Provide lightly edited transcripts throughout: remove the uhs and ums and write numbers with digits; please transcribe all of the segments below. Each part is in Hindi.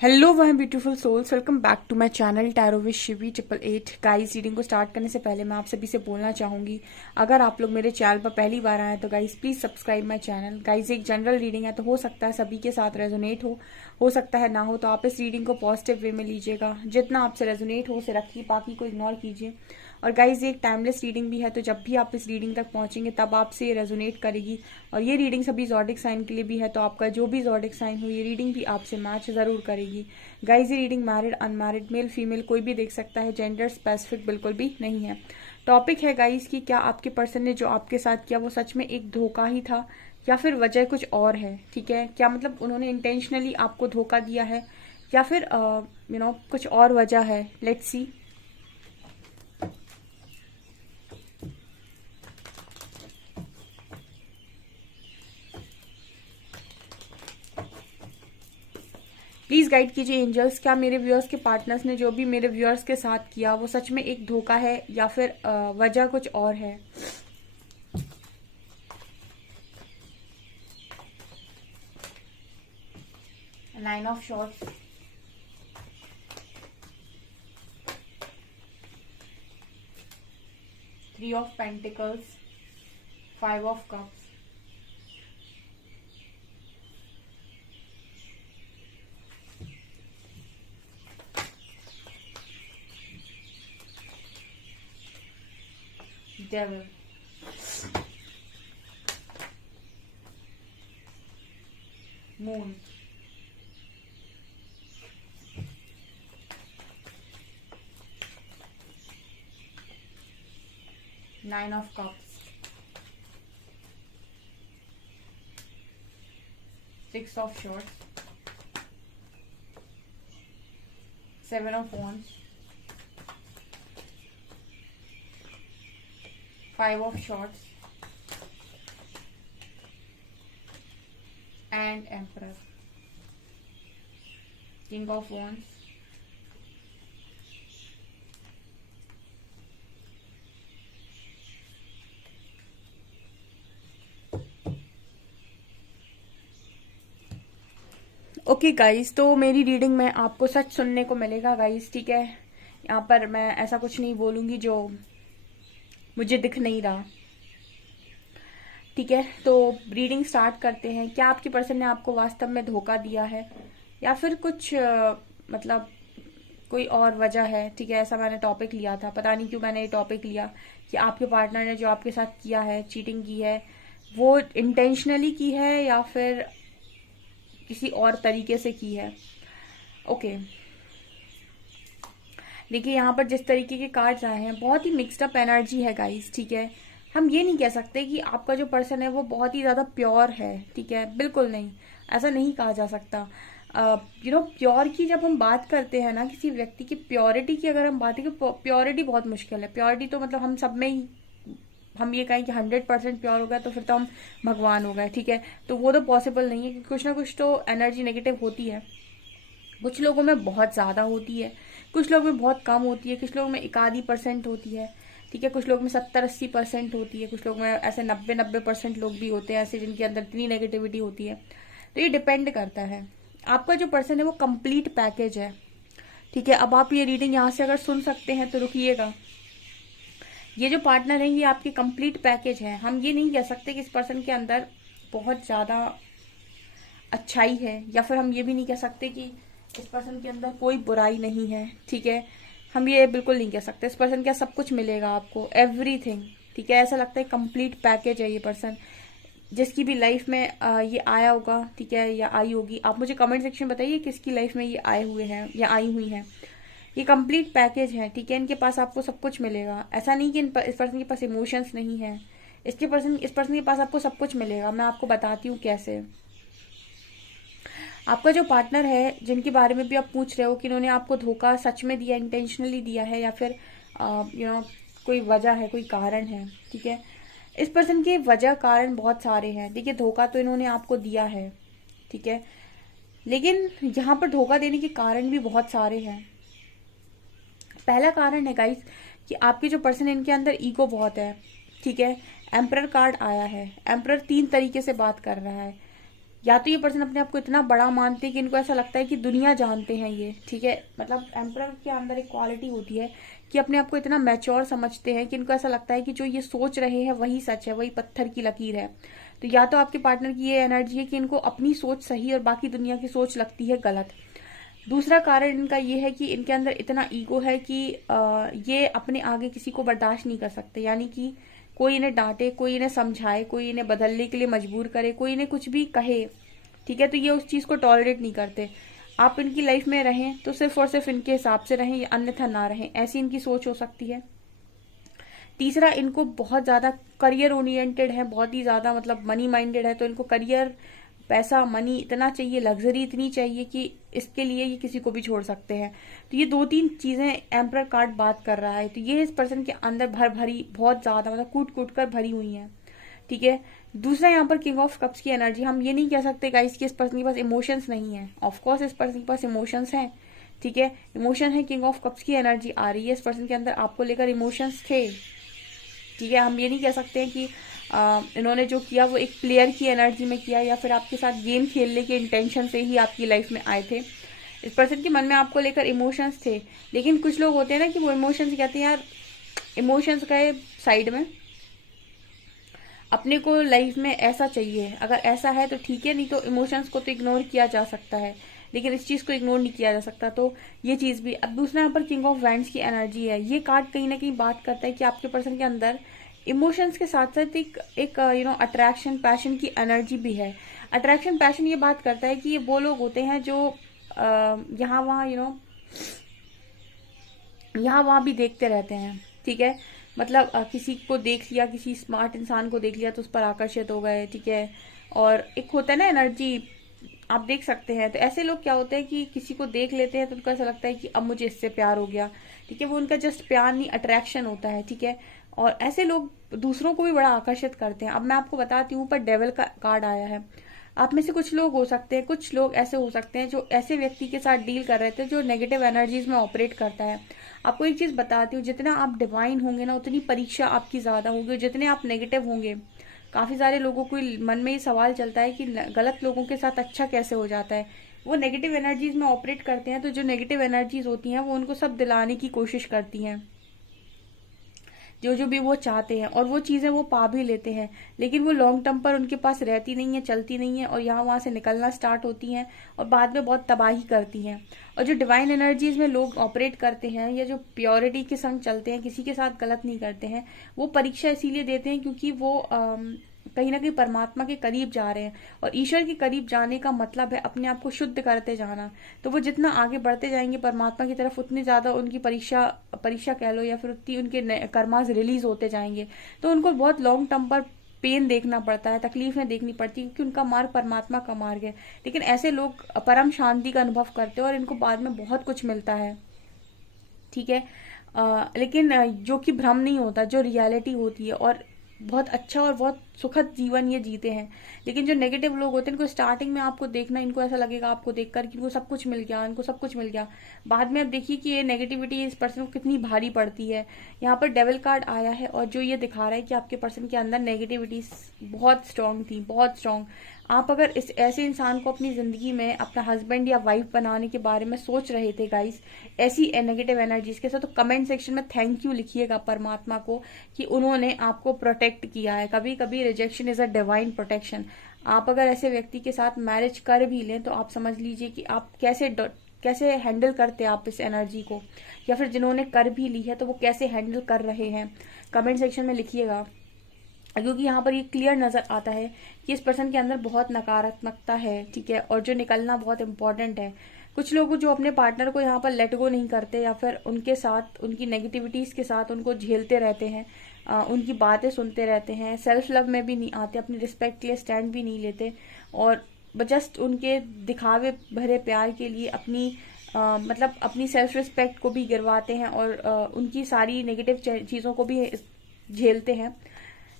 हेलो वह beautiful souls, welcome back to my channel tarot with Shivi 888। Guys, reading को स्टार्ट करने से पहले मैं आप सभी से बोलना चाहूंगी, अगर आप लोग मेरे चैनल पर पहली बार आए तो guys please subscribe my channel. Guys, एक जनरल रीडिंग है तो हो सकता है सभी के साथ रेजोनेट हो सकता है ना हो, तो आप इस रीडिंग को पॉजिटिव वे में लीजिएगा। जितना आपसे रेजोनेट हो उसे रखिए, बाकी को इग्नोर कीजिए। और गाइज, ये एक टाइमलेस रीडिंग भी है, तो जब भी आप इस रीडिंग तक पहुंचेंगे तब आपसे ये रेजोनेट करेगी। और ये रीडिंग सभी जॉडिक साइन के लिए भी है, तो आपका जो भी जॉडिक साइन हो ये रीडिंग भी आपसे मैच जरूर करेगी। गाइज, ये reading married unmarried male female कोई भी देख सकता है, जेंडर स्पेसिफिक बिल्कुल भी नहीं है। टॉपिक है गाइज कि क्या आपके पर्सन ने जो आपके साथ किया वो सच में एक धोखा ही था या फिर वजह कुछ और है। ठीक है, क्या मतलब उन्होंने इंटेंशनली आपको धोखा दिया है या फिर कुछ और वजह है। Let's see. प्लीज गाइड कीजिए एंजल्स, क्या मेरे व्यूअर्स के पार्टनर्स ने जो भी मेरे व्यूअर्स के साथ किया वो सच में एक धोखा है या फिर वजह कुछ और है। Nine of shorts, three of pentacles, five of cups, devil, moon, nine of cups, six of shorts, seven of wands, five of shorts and emperor, king of wands, okay guys, तो मेरी रीडिंग में आपको सच सुनने को मिलेगा गाइस। ठीक है, यहाँ पर मैं ऐसा कुछ नहीं बोलूंगी जो मुझे दिख नहीं रहा। ठीक है, तो रीडिंग स्टार्ट करते हैं। क्या आपकी पर्सन ने आपको वास्तव में धोखा दिया है या फिर कुछ मतलब कोई और वजह है। ठीक है, ऐसा मैंने टॉपिक लिया था, पता नहीं क्यों मैंने ये टॉपिक लिया कि आपके पार्टनर ने जो आपके साथ किया है, चीटिंग की है, वो इंटेंशनली की है या फिर किसी और तरीके से की है। ओके, देखिए यहाँ पर जिस तरीके के कार्ड्स आए हैं बहुत ही मिक्सड अप एनर्जी है गाइस। ठीक है, हम ये नहीं कह सकते कि आपका जो पर्सन है वो बहुत ही ज्यादा प्योर है। ठीक है, बिल्कुल नहीं, ऐसा नहीं कहा जा सकता। प्योर की जब हम बात करते हैं ना, किसी व्यक्ति की प्योरिटी की अगर हम बात करें, प्योरिटी बहुत मुश्किल है। प्योरिटी तो मतलब हम सब में ही, हम ये कहें कि 100% प्योर हो गया तो फिर तो हम भगवान हो गए। ठीक है, तो वो तो पॉसिबल नहीं है, क्योंकि कुछ ना कुछ तो एनर्जी नेगेटिव होती है। कुछ लोगों में बहुत ज्यादा होती है, कुछ लोगों में बहुत कम होती है, कुछ लोगों में 1-आधी% होती है। ठीक है, कुछ लोग में 70-80% होती है, कुछ लोग में ऐसे 90-90% लोग भी होते हैं ऐसे जिनके अंदर इतनी नेगेटिविटी होती है। तो ये डिपेंड करता है। आपका जो पर्सन है वो कंप्लीट पैकेज है। ठीक है, अब आप ये रीडिंग यहाँ से अगर सुन सकते हैं तो रुकिएगा। ये जो पार्टनर है ये आपके कंप्लीट पैकेज है। हम ये नहीं कह सकते कि इस पर्सन के अंदर बहुत ज्यादा अच्छाई है, या फिर हम ये भी नहीं कह सकते कि इस पर्सन के अंदर कोई बुराई नहीं है। ठीक है, हम ये बिल्कुल नहीं कह सकते। इस पर्सन का सब कुछ मिलेगा आपको, एवरीथिंग। ठीक है, ऐसा लगता है कंप्लीट पैकेज है ये पर्सन, जिसकी भी लाइफ में ये आया होगा। ठीक है, या आई होगी। आप मुझे कमेंट सेक्शन में बताइए किसकी लाइफ में ये आए हुए हैं या आई हुई हैं। ये कंप्लीट पैकेज है। ठीक है, इनके पास आपको सब कुछ मिलेगा। ऐसा नहीं कि इस पर्सन के पास इमोशंस नहीं है। इस पर्सन के पास आपको सब कुछ मिलेगा। मैं आपको बताती हूँ कैसे। आपका जो पार्टनर है, जिनके बारे में भी आप पूछ रहे हो कि इन्होंने आपको धोखा सच में दिया, इंटेंशनली दिया है या फिर कोई वजह है, कोई कारण है। ठीक है, इस पर्सन के वजह कारण बहुत सारे हैं। देखिए, धोखा तो इन्होंने आपको दिया है। ठीक है, लेकिन यहाँ पर धोखा देने के कारण भी बहुत सारे हैं। पहला कारण है गाइस कि आपके जो पर्सन है इनके अंदर ईगो बहुत है। ठीक है, एम्परर कार्ड आया है। एम्परर 3 तरीके से बात कर रहा है। या तो ये पर्सन अपने आप को इतना बड़ा मानते हैं कि इनको ऐसा लगता है कि दुनिया जानते हैं ये, ठीक है। मतलब एम्परर के अंदर एक क्वालिटी होती है कि अपने आप को इतना मैच्योर समझते हैं कि इनको ऐसा लगता है कि जो ये सोच रहे हैं वही सच है, वही पत्थर की लकीर है। तो या तो आपके पार्टनर की ये एनर्जी है कि इनको अपनी सोच सही और बाकी दुनिया की सोच लगती है गलत। दूसरा कारण इनका ये है कि इनके अंदर इतना ईगो है कि ये अपने आगे किसी को बर्दाश्त नहीं कर सकते। यानी कि कोई इन्हें डांटे, कोई इन्हें समझाए, कोई इन्हें बदलने के लिए मजबूर करे, कोई इन्हें कुछ भी कहे, ठीक है, तो ये उस चीज को टॉलरेट नहीं करते। आप इनकी लाइफ में रहें तो सिर्फ और सिर्फ इनके हिसाब से रहें, या अन्यथा ना रहें, ऐसी इनकी सोच हो सकती है। तीसरा, इनको बहुत ज्यादा करियर ओरिएंटेड है, बहुत ही ज्यादा मतलब मनी माइंडेड है। तो इनको करियर, पैसा, मनी इतना चाहिए, लग्जरी इतनी चाहिए कि इसके लिए ये किसी को भी छोड़ सकते हैं। तो ये 2-3 चीजें एम्परर कार्ड बात कर रहा है। तो ये इस पर्सन के अंदर भर भरी बहुत ज्यादा मतलब कूट कूट कर भरी हुई है, ठीक है। दूसरा, यहाँ पर किंग ऑफ कप्स की एनर्जी, हम ये नहीं कह सकते गाइस कि इस पर्सन के पास इमोशंस नहीं है। ऑफकोर्स इस पर्सन के पास इमोशंस हैं, ठीक है, इमोशन है। किंग ऑफ कप्स की एनर्जी आ रही है, इस पर्सन के अंदर आपको लेकर इमोशंस थे, ठीक है। हम ये नहीं कह सकते हैं कि इन्होंने जो किया वो एक प्लेयर की एनर्जी में किया या फिर आपके साथ गेम खेलने के इंटेंशन से ही आपकी लाइफ में आए थे। इस पर्सन के मन में आपको लेकर इमोशंस थे, लेकिन कुछ लोग होते हैं ना कि वो इमोशंस कहते हैं यार इमोशंस गए साइड में, अपने को लाइफ में ऐसा चाहिए, अगर ऐसा है तो ठीक है, नहीं तो इमोशंस को तो इग्नोर किया जा सकता है, लेकिन इस चीज को इग्नोर नहीं किया जा सकता। तो ये चीज भी। अब दूसरा, यहाँ पर किंग ऑफ वैंड्स की एनर्जी है। ये कार्ड कहीं ना कहीं बात करता है कि आपके पर्सन के अंदर इमोशंस के साथ साथ एक अट्रैक्शन, पैशन की एनर्जी भी है। अट्रैक्शन, पैशन ये बात करता है कि ये वो लोग होते हैं जो यहाँ वहाँ यहाँ वहाँ भी देखते रहते हैं, ठीक है। मतलब किसी को देख लिया, किसी स्मार्ट इंसान को देख लिया तो उस पर आकर्षित हो गए, ठीक है। और एक होता है ना एनर्जी, आप देख सकते हैं। तो ऐसे लोग क्या होते हैं कि किसी को देख लेते हैं तो उनको ऐसा लगता है कि अब मुझे इससे प्यार हो गया, ठीक है। वो उनका जस्ट प्यार नहीं, अट्रैक्शन होता है, ठीक है। और ऐसे लोग दूसरों को भी बड़ा आकर्षित करते हैं। अब मैं आपको बताती हूँ, पर डेविल का कार्ड आया है। आप में से कुछ लोग हो सकते हैं, कुछ लोग ऐसे हो सकते हैं जो ऐसे व्यक्ति के साथ डील कर रहे थे जो नेगेटिव एनर्जीज में ऑपरेट करता है। आपको एक चीज बताती हूँ, जितना आप डिवाइन होंगे ना उतनी परीक्षा आपकी ज्यादा होगी, और जितने आप नेगेटिव होंगे, काफी सारे लोगों को मन में ये सवाल चलता है कि गलत लोगों के साथ अच्छा कैसे हो जाता है। वो नेगेटिव एनर्जीज में ऑपरेट करते हैं, तो जो नेगेटिव एनर्जीज होती हैं वो उनको सब दिलाने की कोशिश करती हैं, जो जो भी वो चाहते हैं, और वो चीजें वो पा भी लेते हैं, लेकिन वो लॉन्ग टर्म पर उनके पास रहती नहीं है, चलती नहीं है, और यहाँ वहां से निकलना स्टार्ट होती हैं और बाद में बहुत तबाही करती हैं। और जो डिवाइन एनर्जीज में लोग ऑपरेट करते हैं या जो प्योरिटी के संग चलते हैं, किसी के साथ गलत नहीं करते हैं, वो परीक्षा इसीलिए देते हैं क्योंकि वो कहीं ना कहीं परमात्मा के करीब जा रहे हैं। और ईश्वर के करीब जाने का मतलब है अपने आप को शुद्ध करते जाना। तो वो जितना आगे बढ़ते जाएंगे परमात्मा की तरफ, उतनी ज्यादा उनकी परीक्षा परीक्षा कह लो या फिर उतनी उनके कर्मास रिलीज होते जाएंगे। तो उनको बहुत लॉन्ग टर्म पर पेन देखना पड़ता है, तकलीफें देखनी पड़ती है, क्योंकि उनका मार्ग परमात्मा का मार्ग है। लेकिन ऐसे लोग परम शांति का अनुभव करते हैं और इनको बाद में बहुत कुछ मिलता है, ठीक है। लेकिन जो कि भ्रम नहीं होता, जो रियलिटी होती है, और बहुत अच्छा और बहुत सुखद जीवन ये जीते हैं। लेकिन जो नेगेटिव लोग होते हैं, इनको स्टार्टिंग में आपको देखना, इनको ऐसा लगेगा आपको देखकर कि इनको सब कुछ मिल गया, इनको सब कुछ मिल गया। बाद में आप देखिए कि ये नेगेटिविटी इस पर्सन को कितनी भारी पड़ती है। यहाँ पर डेविल कार्ड आया है और जो ये दिखा रहा है कि आपके पर्सन के अंदर नेगेटिविटी बहुत स्ट्रांग थी, बहुत स्ट्रांग। आप अगर इस ऐसे इंसान को अपनी जिंदगी में अपना हस्बैंड या वाइफ बनाने के बारे में सोच रहे थे गाइस, ऐसी नेगेटिव एनर्जीज के साथ, तो कमेंट सेक्शन में थैंक यू लिखिएगा परमात्मा को कि उन्होंने आपको प्रोटेक्ट किया है। कभी कभी rejection is a divine protection. आप अगर ऐसे व्यक्ति के साथ मैरिज कर भी लें तो आप समझ लीजिए कि आप कैसे हैंडल करते हैं आप इस एनर्जी को, या फिर जिन्होंने कर भी ली है तो वो कैसे हैंडल कर रहे हैं, कमेंट सेक्शन में लिखिएगा। क्योंकि यहाँ पर ये क्लियर नजर आता है कि इस पर्सन के अंदर बहुत नकारात्मकता है, ठीक है, और जो निकलना बहुत इंपॉर्टेंट है। कुछ लोग जो अपने पार्टनर को यहाँ पर लेट गो नहीं करते या फिर उनके साथ उनकी नेगेटिविटीज के साथ उनको झेलते रहते हैं, उनकी बातें सुनते रहते हैं, सेल्फ लव में भी नहीं आते, अपनी रिस्पेक्ट के लिए स्टैंड भी नहीं लेते, और जस्ट उनके दिखावे भरे प्यार के लिए मतलब अपनी सेल्फ रिस्पेक्ट को भी गिरवाते हैं, और उनकी सारी नेगेटिव चीजों को भी झेलते हैं।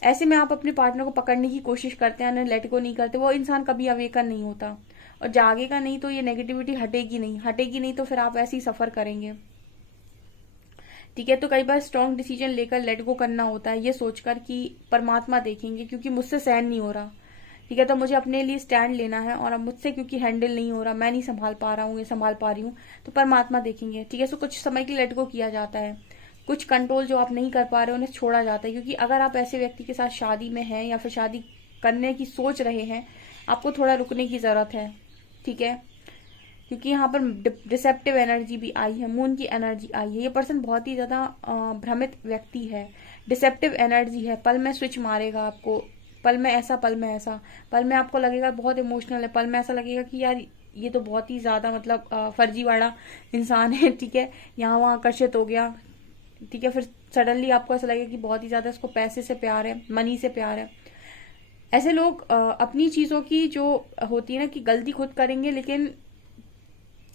ऐसे में आप अपने पार्टनर को पकड़ने की कोशिश करते हैं, लेट गो नहीं करते, वो इंसान कभी अवेकन नहीं होता और जागेगा नहीं, तो ये नेगेटिविटी हटेगी नहीं, तो फिर आप ऐसे ही सफर करेंगे, ठीक है। तो कई बार स्ट्रॉन्ग डिसीजन लेकर लेट गो करना होता है, ये सोचकर कि परमात्मा देखेंगे क्योंकि मुझसे सहन नहीं हो रहा, ठीक है। तो मुझे अपने लिए स्टैंड लेना है, और अब मुझसे क्योंकि हैंडल नहीं हो रहा, मैं नहीं संभाल पा रहा हूँ, ये संभाल पा रही हूँ, तो परमात्मा देखेंगे, ठीक है। सो कुछ समय के लिए लेट गो किया जाता है, कुछ कंट्रोल जो आप नहीं कर पा रहे हो उन्हें छोड़ा जाता है, क्योंकि अगर आप ऐसे व्यक्ति के साथ शादी में हैं या फिर शादी करने की सोच रहे हैं, आपको थोड़ा रुकने की ज़रूरत है, ठीक है। क्योंकि यहाँ पर डिसेप्टिव एनर्जी भी आई है, मून की एनर्जी आई है। ये पर्सन बहुत ही ज़्यादा भ्रमित व्यक्ति है, डिसेप्टिव एनर्जी है। पल में स्विच मारेगा आपको, पल में ऐसा, पल में ऐसा, पल में आपको लगेगा बहुत इमोशनल है, पल में ऐसा लगेगा कि यार ये तो बहुत ही ज़्यादा मतलब फर्जीवाड़ा इंसान है, ठीक है। यहाँ वहाँ आकर्षित हो गया, ठीक है। फिर सडनली आपको ऐसा लगेगा कि बहुत ही ज़्यादा इसको पैसे से प्यार है, मनी से प्यार है। ऐसे लोग अपनी चीज़ों की जो होती है ना कि गलती खुद करेंगे, लेकिन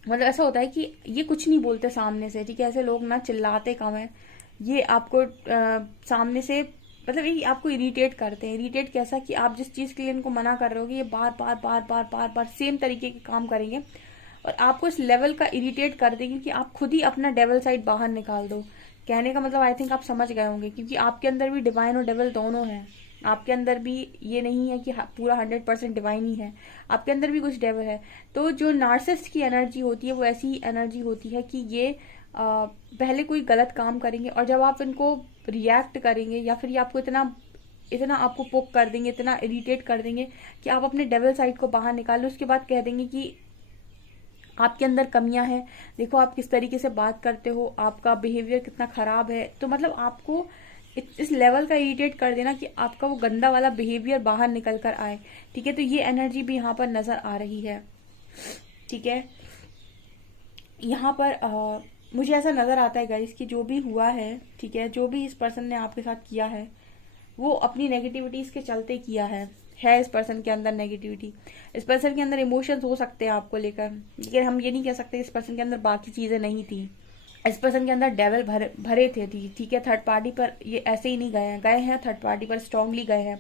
मतलब ऐसा होता है कि ये कुछ नहीं बोलते सामने से, ठीक है। ऐसे लोग ना चिल्लाते कम है, ये आपको सामने से मतलब ये आपको इरिटेट करते हैं। इरिटेट कैसा कि आप जिस चीज़ के लिए इनको मना कर रहे हो, ये बार बार बार बार बार बार सेम तरीके के काम करेंगे, और आपको इस लेवल का इरिटेट कर देंगे कि आप खुद ही अपना डेवल साइड बाहर निकाल दो। कहने का मतलब आई थिंक आप समझ गए होंगे, क्योंकि आपके अंदर भी डिवाइन और डेवल दोनों हैं। आपके अंदर भी ये नहीं है कि पूरा 100% डिवाइन ही है, आपके अंदर भी कुछ डेवल है। तो जो नार्सिसिस्ट की एनर्जी होती है वो ऐसी ही एनर्जी होती है कि ये पहले कोई गलत काम करेंगे, और जब आप इनको रिएक्ट करेंगे या फिर ये आपको इतना इतना आपको पोक कर देंगे, इतना इरिटेट कर देंगे कि आप अपने डेवल साइड को बाहर निकालो। उसके बाद कह देंगे कि आपके अंदर कमियां हैं, देखो आप किस तरीके से बात करते हो, आपका बिहेवियर कितना खराब है। तो मतलब आपको इस लेवल का इरिटेट कर देना कि आपका वो गंदा वाला बिहेवियर बाहर निकल कर आए, ठीक है। तो ये एनर्जी भी यहाँ पर नजर आ रही है, ठीक है। यहाँ पर मुझे ऐसा नजर आता है गाइस कि जो भी हुआ है, ठीक है, जो भी इस पर्सन ने आपके साथ किया है वो अपनी नेगेटिविटीज के चलते किया है इस पर्सन के अंदर नेगेटिविटी। इस पर्सन के अंदर इमोशंस हो सकते हैं आपको लेकर, लेकिन हम ये नहीं कह सकते इस पर्सन के अंदर बाकी चीजें नहीं थी। इस पर्सन के अंदर डेवल भरे थे, ठीक है। थर्ड पार्टी पर ये ऐसे ही नहीं गए हैं थर्ड पार्टी पर स्ट्रांगली गए हैं।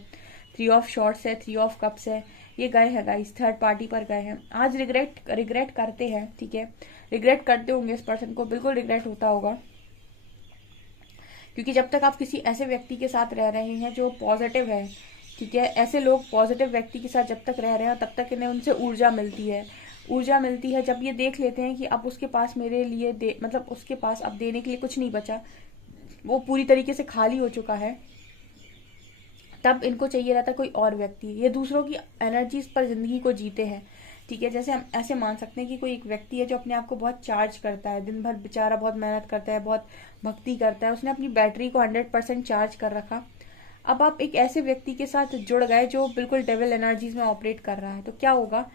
3 ऑफ शॉर्ट्स है, 3 ऑफ कप्स है, ये गए हैं गाइस, थर्ड पार्टी पर गए हैं। आज रिग्रेट करते हैं, ठीक है। रिग्रेट करते होंगे, इस पर्सन को बिल्कुल रिग्रेट होता होगा, क्योंकि जब तक आप किसी ऐसे व्यक्ति के साथ रह रहे हैं जो पॉजिटिव है, ठीक है, ऐसे लोग पॉजिटिव व्यक्ति के साथ जब तक रह रहे हैं तब तक इन्हें उनसे ऊर्जा मिलती है। ऊर्जा मिलती है जब ये देख लेते हैं कि अब उसके पास मेरे लिए मतलब उसके पास अब देने के लिए कुछ नहीं बचा, वो पूरी तरीके से खाली हो चुका है, तब इनको चाहिए रहता है कोई और व्यक्ति। ये दूसरों की एनर्जीज पर जिंदगी को जीते हैं, ठीक है। जैसे हम ऐसे मान सकते हैं कि कोई एक व्यक्ति है जो अपने आप को बहुत चार्ज करता है, दिन भर बेचारा बहुत मेहनत करता है, बहुत भक्ति करता है, उसने अपनी बैटरी को 100% चार्ज कर रखा। अब आप एक ऐसे व्यक्ति के साथ जुड़ गए जो बिल्कुल डेविल एनर्जीज में ऑपरेट कर रहा है, तो क्या होगा,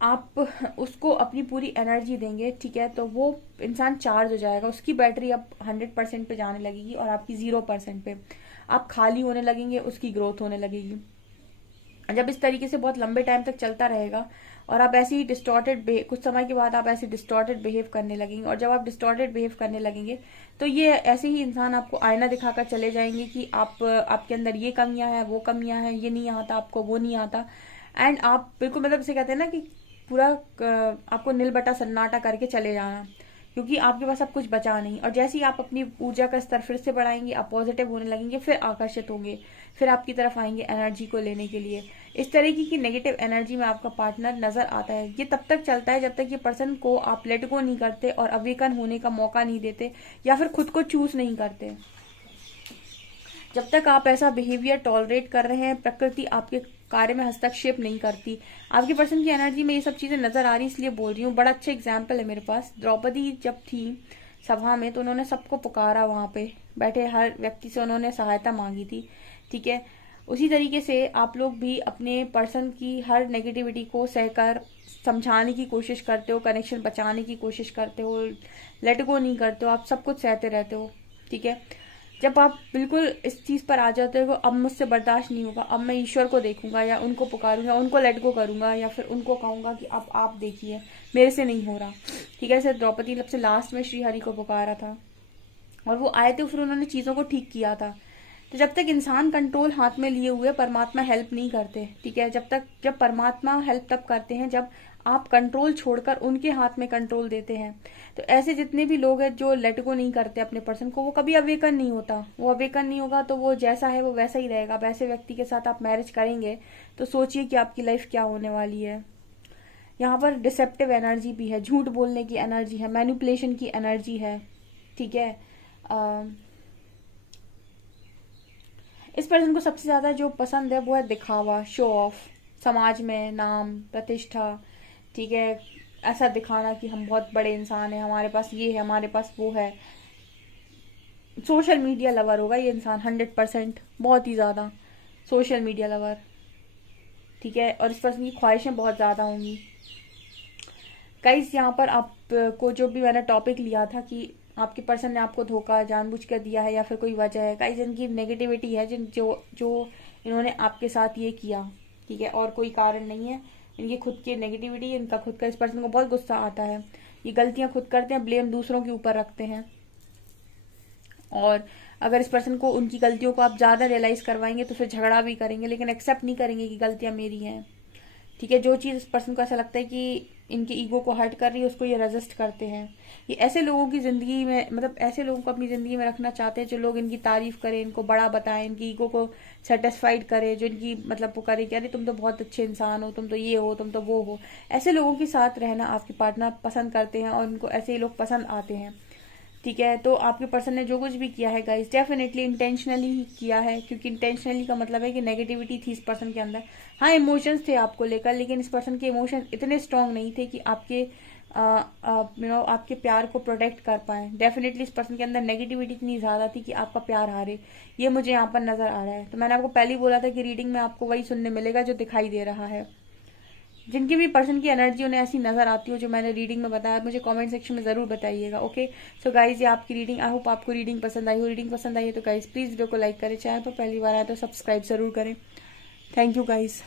आप उसको अपनी पूरी एनर्जी देंगे, ठीक है, तो वो इंसान चार्ज हो जाएगा, उसकी बैटरी अब 100% पे जाने लगेगी और आपकी 0% पे। आप खाली होने लगेंगे, उसकी ग्रोथ होने लगेगी। जब इस तरीके से बहुत लंबे टाइम तक चलता रहेगा और आप ऐसे ही कुछ समय के बाद आप ऐसे डिस्टॉर्टेड बिहेव करने लगेंगे, और जब आप डिस्टॉर्टेड बिहेव करने लगेंगे तो ये ऐसे ही इंसान आपको आईना दिखाकर चले जाएंगे कि आपके अंदर ये कमियां हैं, वो कमियां हैं, ये नहीं आता आपको, वो नहीं आता। एंड आप बिल्कुल मतलब इसे कहते हैं ना कि पूरा आपको नील बटा सन्नाटा करके चले जाना, क्योंकि आपके पास अब कुछ बचा नहीं। और जैसे ही आप अपनी ऊर्जा का स्तर फिर से बढ़ाएंगे, आप पॉजिटिव होने लगेंगे, फिर आकर्षित होंगे, फिर आपकी तरफ आएंगे एनर्जी को लेने के लिए। इस तरीके की नेगेटिव एनर्जी में आपका पार्टनर नजर आता है। ये तब तक चलता है जब तक ये पर्सन को आप लेट गो नहीं करते और अवेकन होने का मौका नहीं देते, या फिर खुद को चूज नहीं करते। जब तक आप ऐसा बिहेवियर टॉलरेट कर रहे हैं, प्रकृति आपके कार्य में हस्तक्षेप नहीं करती। आपके पर्सन की एनर्जी में ये सब चीजें नजर आ रही, इसलिए बोल रही हूँ। बड़ा अच्छा एग्जाम्पल है मेरे पास। द्रौपदी जब थी सभा में तो उन्होंने सबको पुकारा, वहां पे बैठे हर व्यक्ति से उन्होंने सहायता मांगी थी, ठीक है। उसी तरीके से आप लोग भी अपने पर्सन की हर नेगेटिविटी को सहकर समझाने की कोशिश करते हो, कनेक्शन बचाने की कोशिश करते हो, लेट गो नहीं करते हो, आप सब कुछ सहते रहते हो, ठीक है। जब आप बिल्कुल इस चीज पर आ जाते हो, अब मुझसे बर्दाश्त नहीं होगा, अब मैं ईश्वर को देखूंगा या उनको पुकारूंगा, उनको लेट गो करूंगा, या फिर उनको कहूंगा कि अब आप देखिए मेरे से नहीं हो रहा, ठीक है। जैसे द्रौपदी सबसे लास्ट में श्री हरि को पुकारा था और वो आए थे, फिर उन्होंने चीजों को ठीक किया था। तो जब तक इंसान कंट्रोल हाथ में लिए हुए, परमात्मा हेल्प नहीं करते, ठीक है। जब परमात्मा हेल्प तब करते हैं जब आप कंट्रोल छोड़कर उनके हाथ में कंट्रोल देते हैं। तो ऐसे जितने भी लोग हैं जो लेट गो नहीं करते अपने पर्सन को, वो कभी अवेकन नहीं होता। वो अवेकन नहीं होगा तो वो जैसा है वो वैसा ही रहेगा। अब ऐसे व्यक्ति के साथ आप मैरिज करेंगे तो सोचिए कि आपकी लाइफ क्या होने वाली है। यहाँ पर डिसेप्टिव एनर्जी भी है, झूठ बोलने की एनर्जी है, मैनिपुलेशन की एनर्जी है, ठीक है। इस पर्सन को सबसे ज्यादा जो पसंद है वो है दिखावा, शो ऑफ, समाज में नाम प्रतिष्ठा, ठीक है, ऐसा दिखाना कि हम बहुत बड़े इंसान हैं, हमारे पास ये है, हमारे पास वो है। सोशल मीडिया लवर होगा ये इंसान 100%, बहुत ही ज्यादा सोशल मीडिया लवर, ठीक है। और इस पर्सन की ख्वाहिशें बहुत ज्यादा होंगी। गाइस यहाँ पर आपको जो भी मैंने टॉपिक लिया था कि आपके पर्सन ने आपको धोखा जानबूझ कर दिया है या फिर कोई वजह है, गाइस इनकी नेगेटिविटी है, जिन जो जो इन्होंने आपके साथ ये किया, ठीक है, और कोई कारण नहीं है। इनकी खुद की नेगेटिविटी है, इनका खुद का, इस पर्सन को बहुत गुस्सा आता है, ये गलतियां खुद करते हैं, ब्लेम दूसरों के ऊपर रखते हैं। और अगर इस पर्सन को उनकी गलतियों को आप ज्यादा रियलाइज करवाएंगे तो फिर झगड़ा भी करेंगे, लेकिन एक्सेप्ट नहीं करेंगे कि गलतियां मेरी हैं, ठीक है। जो चीज इस पर्सन को ऐसा लगता है कि इनके ईगो को हर्ट कर रही है उसको ये रेजिस्ट करते हैं। ये ऐसे लोगों की जिंदगी में, मतलब ऐसे लोगों को अपनी जिंदगी में रखना चाहते हैं जो लोग इनकी तारीफ करें, इनको बड़ा बताएं, इनकी ईगो को सेटिस्फाइड करे, जो इनकी मतलब वो करे कि अरे तुम तो बहुत अच्छे इंसान हो, तुम तो ये हो, तुम तो वो हो। ऐसे लोगों के साथ रहना आपके पार्टनर पसंद करते हैं और उनको ऐसे ही लोग पसंद आते हैं, ठीक है। तो आपके पर्सन ने जो कुछ भी किया है गाइस डेफिनेटली इंटेंशनली ही किया है, क्योंकि इंटेंशनली का मतलब है कि नेगेटिविटी थी इस पर्सन के अंदर। हाँ, इमोशंस थे आपको लेकर, लेकिन इस पर्सन के इमोशंस इतने स्ट्रांग नहीं थे कि आपके आपके प्यार को प्रोटेक्ट कर पाए। डेफिनेटली इस पर्सन के अंदर नेगेटिविटी इतनी ज्यादा थी कि आपका प्यार हारे, ये मुझे यहाँ पर नजर आ रहा है। तो मैंने आपको पहले ही बोला था कि रीडिंग में आपको वही सुनने मिलेगा जो दिखाई दे रहा है। जिनकी भी पर्सन की एनर्जी उन्हें ऐसी नजर आती हो जो मैंने रीडिंग में बताया, मुझे कमेंट सेक्शन में जरूर बताइएगा। ओके, सो गाइज ये आपकी रीडिंग, आई होप आपको रीडिंग पसंद आई हो। रीडिंग पसंद आई है तो गाइज प्लीज वीडियो को लाइक करें, चैनल पर पहली बार आए तो सब्सक्राइब जरूर करें। Thank you guys.